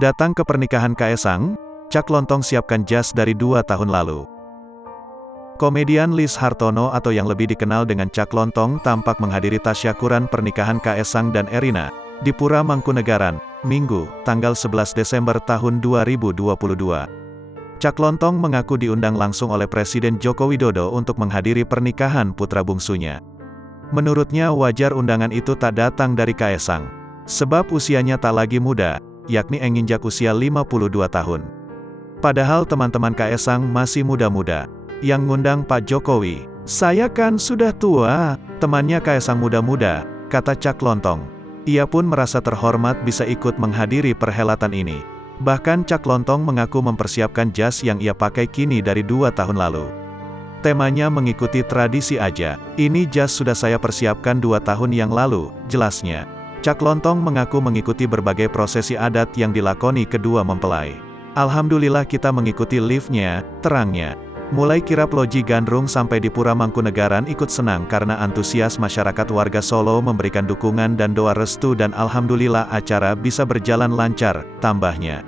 Datang ke pernikahan Kaesang, Cak Lontong siapkan jas dari 2 tahun lalu. Komedian Liz Hartono atau yang lebih dikenal dengan Cak Lontong tampak menghadiri tasyakuran pernikahan Kaesang dan Erina di Pura Mangkunegaran, Minggu, tanggal 11 Desember tahun 2022. Cak Lontong mengaku diundang langsung oleh Presiden Joko Widodo untuk menghadiri pernikahan putra bungsunya. Menurutnya wajar undangan itu tak datang dari Kaesang, sebab usianya tak lagi muda, yakni menginjak usia 52 tahun. Padahal teman-teman Kaesang masih muda-muda. Yang ngundang Pak Jokowi, "Saya kan sudah tua." Temannya Kaesang muda-muda, kata Cak Lontong. Ia pun merasa terhormat bisa ikut menghadiri perhelatan ini. Bahkan Cak Lontong mengaku mempersiapkan jas yang ia pakai kini dari 2 tahun lalu. Temanya mengikuti tradisi aja. "Ini jas sudah saya persiapkan 2 tahun yang lalu," jelasnya. Cak Lontong mengaku mengikuti berbagai prosesi adat yang dilakoni kedua mempelai. "Alhamdulillah kita mengikuti liftnya," terangnya. Mulai kirap loji gandrung sampai di Pura Mangkunegaran ikut senang karena antusias masyarakat warga Solo memberikan dukungan dan doa restu dan alhamdulillah acara bisa berjalan lancar, tambahnya.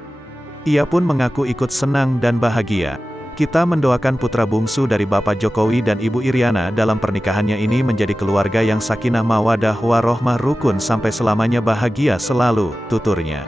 Ia pun mengaku ikut senang dan bahagia. "Kita mendoakan putra bungsu dari Bapak Jokowi dan Ibu Iriana dalam pernikahannya ini menjadi keluarga yang sakinah mawadah warohmah rukun sampai selamanya bahagia selalu," tuturnya.